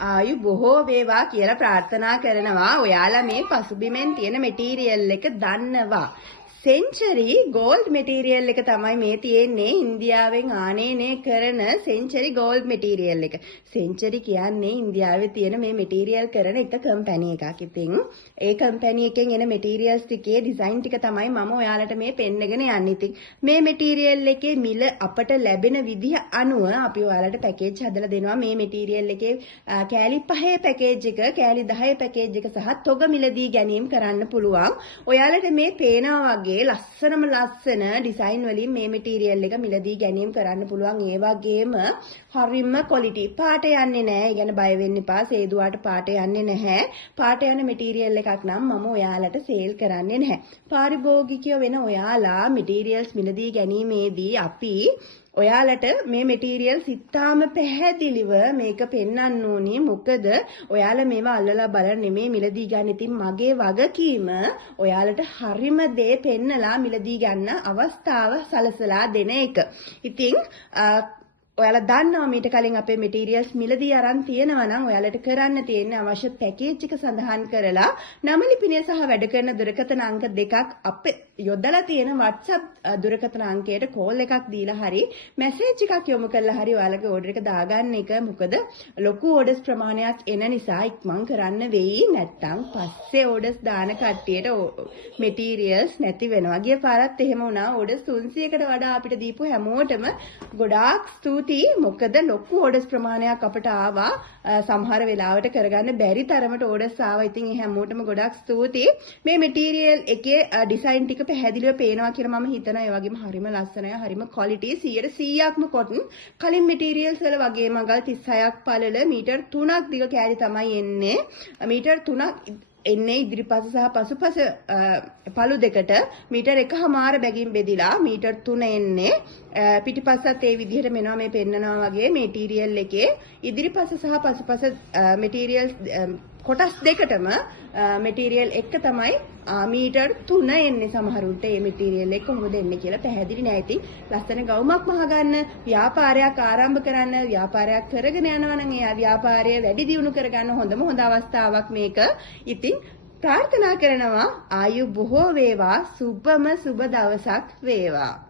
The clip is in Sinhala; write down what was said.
ආයු බොහෝ වේවා කියලා ප්‍රාර්ථනා කරනවා. ඔයාලා මේ පසුබිමෙන් තියෙන මෙටීරියල් එක දන්නවා. සෙන්චරි ගෝල්ඩ් මෙටීරියල් එක තමයි මේ තියෙන්නේ. ඉන්දියාවෙන් ආනයනය කරන සෙන්චරි ගෝල්ඩ් මෙටීරියල් එක. සෙන්චරි කියන්නේ ඉන්දියාවේ තියෙන මේ මෙටීරියල් කරන එක කම්පැනි එකක්. ඉතින් ඒ කම්පැනි එකෙන් එන මෙටීරියල්ස් ටිකේ ඩිසයින් ටික තමයි මම ඔයාලට මේ පෙන්නගෙන යන්නේ. ඉතින් මේ මෙටීරියල් එකේ මිල අපට ලැබෙන විදිහ අනුව අපි ඔයාලට පැකේජ් හදලා දෙනවා. මේ මෙටීරියල් එකේ කෑලි 5 පැකේජ් එක, කෑලි 10 පැකේජ් එක සහ තොග මිලදී ගැනීම කරන්න පුළුවන්. ඔයාලට මේ පේනවා වගේ ලස්සනම ලස්සන ඩිසයින් වලින් මේ මෙටීරියල් එක මිලදී ගැනීම කරන්න පුළුවන්. ඒ වගේම හරිම ක්වොලිටි. පාට යන්නේ නැහැ. ඒ ගැන බය වෙන්න එපා. සේදුවාට පාට යන්නේ නැහැ. පාට යන මෙටීරියල් එකක් නම් මම ඔයාලට සේල් කරන්නේ නැහැ. පාරිභෝගිකයෝ වෙන ඔයාලා මෙටීරියල්ස් මිලදී ගැනීමේදී අපි ඔයාලට මේ මෙටීරියල්ස් ඉතාම පැහැදිලිව මේක පෙන්වන්න ඕනි. මොකද ඔයාලා මේවා අල්ලලා බලන්න නෙමේ මිලදී ගන්න. ඉතින් මගේ වගකීම ඔයාලට හරිම දේ පෙන්නලා මිලදී ගන්න අවස්ථාව සලසලා දෙන එක. ඉතින් ඔයාලා දන්නවා මීට කලින් අපේ මෙටීරියල්ස් මිලදී අරන් තියෙනවා නම් ඔයාලට කරන්න තියෙන අවශ්‍ය පැකේජ් එක සඳහන් කරලා නම ලිපිනය සහ වැඩ කරන දුරකථන අංක දෙකක් අපේ යොදලා තියෙන WhatsApp දුරකථන අංකයට කෝල් එකක් දීලා හරි මැසේජ් එකක් යොමු කරලා හරි ඔයාලගේ ඕඩර් එක දාගන්න එක. මොකද ලොකු ඕඩර්ස් ප්‍රමාණයක් එන නිසා ඉක්මන් කරන්න වෙයි. නැත්තම් පස්සේ ඕඩර්ස් දාන කට්ටියට මෙටීරියල්ස් නැති වෙනවා. ගිය පාරත් එහෙම වුණා. ඕඩර්ස් 300කට වඩා අපිට දීපු හැමෝටම ගොඩාක් ස්තුතියි. මොකද ලොකු ඕඩර්ස් ප්‍රමාණයක් අපට ආවා. සමහර වෙලාවට කරගන්න බැරි තරමට ඕඩර්ස් ආවා. ඉතින් ඒ හැමෝටම ගොඩාක් ස්තුතියි. මේ මෙටීරියල් එකේ ඩිසයින් ටික පැහැදිලිව පේනවා කියලා මම හිතනවා. ඒ වගේම හරිම ලස්සනයි, හරිම ක්වොලිටි 100%ක්ම කොටන්. කලින් මෙටීරියල්ස් වල වගේ මගල් 36ක් පළල මීටර් 3ක් දිග කෑලි තමයි එන්නේ. මීටර් 3ක් එන්නේ ඉදිරිපස සහ පසුපස පළු දෙකට මීටර් 1.5 බැගින් බෙදිලා මීටර් 3 එන්නේ. පිටිපස්සත් ඒ විදිහට මෙනවා මේ පෙන්නනවා වගේ මෙටීරියල් එකේ ඉදිරිපස සහ පසුපස මෙටීරියල්ස් කොටස් දෙකටම මෙටීරියල් එක තමයි මීටර් 3 එන්නේ. සමහරුන්ට මේ මෙටීරියල් එක කොහොමද එන්නේ කියලා පැහැදිලි නැහැ. ඉතින් ලස්සන ගවුමක් මහගන්න, ව්‍යාපාරයක් ආරම්භ කරන්න, ව්‍යාපාරයක් කරගෙන යනවා නම් ඒ ව්‍යාපාරය වැඩි දියුණු කරගන්න හොඳ අවස්ථාවක් මේක. ඉතින් ප්‍රාර්ථනා කරනවා ආයු බොහෝ වේවා, සුබම සුබ දවසක් වේවා.